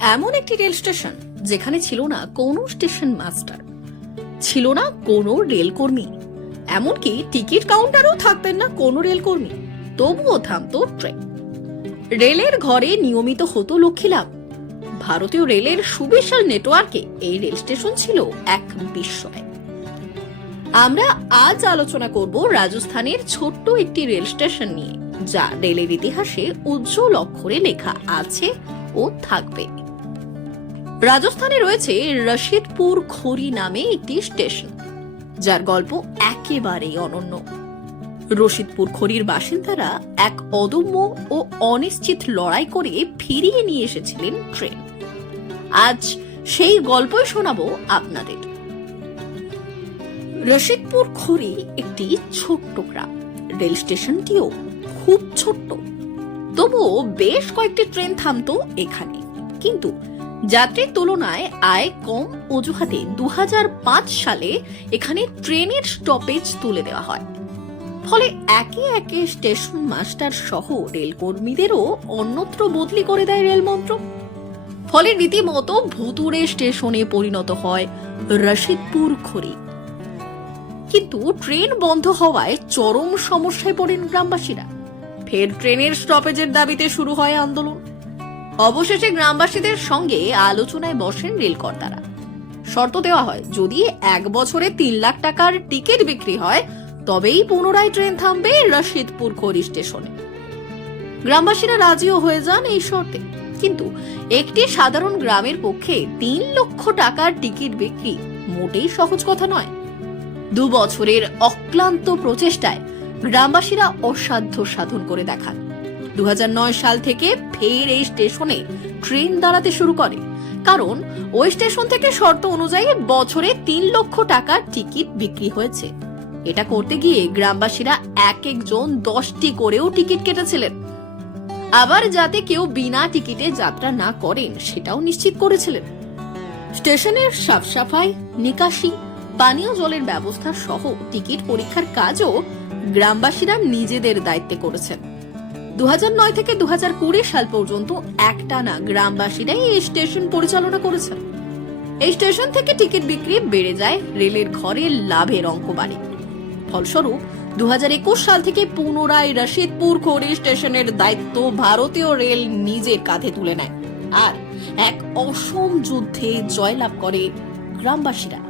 এমন একটি rail station যেখানে ছিল না কোনো স্টেশন মাস্টার, ছিল না কোনো রেলকর্মী, এমনকি টিকিট কাউন্টারও থাকতেন না কোনো রেলকর্মী, তবুও থামতো ট্রেন। রেলের ঘরে নিয়মিত হতো লক্ষ্মীলাভ ভারতীয় রেলের সুবিশাল নেটওয়ার্কে এই রেল স্টেশন ছিল এক বিস্ময়। আমরা আজ আলোচনা করব রাজস্থানের ছোট্ট একটি রেল স্টেশন নিয়ে, যা রেলের ইতিহাসে উজ্জ্বল অক্ষরে লেখা আছে ও থাকবে। রাজস্থানে রয়েছে রশিদপুর খড়ি নামে একটি স্টেশন, যার গল্প একেবারেই অনন্য। রশিদপুর খড়ির বাসিন্দারা এক অদম্য ও অনিশ্চিত লড়াই করে ফিরিয়ে নিয়ে এসেছিলেন ট্রেন। আজ সেই গল্পই শোনাবো আপনাদের। রশিদপুর খড়ি একটি ছোট্ট গ্রাম। রেল স্টেশনটিও খুব ছোট্ট। তবুও বেশ কয়েকটি ট্রেন থামতো এখানে। কিন্তু যাত্রীর তুলনায় আয় কম অজুহাতে দু হাজার পাঁচ সালে এখানে ট্রেনের স্টপেজ তুলে দেওয়া হয়। ফলে একে একে স্টেশন মাস্টার সহ রেলকর্মীদেরও অন্যত্র বদলি করে দেয় রেল মন্ত্রক ফলে রীতিমতো ভুতুরে স্টেশনে পরিণত হয় রশিদপুর খড়ি। কিন্তু ট্রেন বন্ধ হওয়ায় চরম সমস্যায় পড়েন গ্রামবাসীরা। ফের ট্রেনের স্টপেজের দাবিতে শুরু হয় আন্দোলন। অবশেষে গ্রামবাসীদের সঙ্গে আলোচনায় বসেন রেলকর্তারা। শর্ত দেওয়া হয়, যদি এক বছরে তিন লাখ টাকার টিকিট বিক্রি হয়, তবেই পুনরায় ট্রেন থামবে রশিদপুর খড়ি স্টেশনে। গ্রামবাসীরা রাজিও হয়ে যান এই শর্তে। কিন্তু একটি সাধারণ গ্রামের পক্ষে তিন লক্ষ টাকার টিকিট বিক্রি মোটেই সহজ কথা নয়। দু বছরের অক্লান্ত প্রচেষ্টায় গ্রামবাসীরা অসাধ্য সাধন করে দেখান। দু হাজার নয় সাল থেকে ফের এই স্টেশনে ট্রেন দাঁড়াতে শুরু করে। কারণ ওই স্টেশন থেকে শর্ত অনুযায়ী বছরে তিন লক্ষ টাকার টিকিট বিক্রি হয়েছে। এটা করতে গিয়ে গ্রামবাসীরা এক একজন দশটি করেও টিকিট কেটেছিলেন। আবার যাতে কেউ বিনা টিকিটে যাত্রা না করেন, সেটাও নিশ্চিত করেছিলেন। স্টেশনের সাফ সাফাই নিকাশি, পানীয় জলের ব্যবস্থা সহ টিকিট পরীক্ষার কাজও গ্রামবাসীরা নিজেদের দায়িত্বে করেছেন। দু নয় থেকে দুহাজার কুড়ি সাল পর্যন্ত একটানা গ্রামবাসীরাই এই স্টেশন পরিচালনা করেছেন। এই স্টেশন থেকে টিকিট বিক্রি বেড়ে যায় রেলের ঘরে লাভের অঙ্ক বাড়ে ফলস্বরূপ দু হাজার একুশ সাল থেকে পুনরায় রশিদপুর খড়ি স্টেশনের দায়িত্ব ভারতীয় রেল নিজের কাঁধে তুলে নেয়। আর এক অসম যুদ্ধে জয়লাভ করে গ্রামবাসীরা।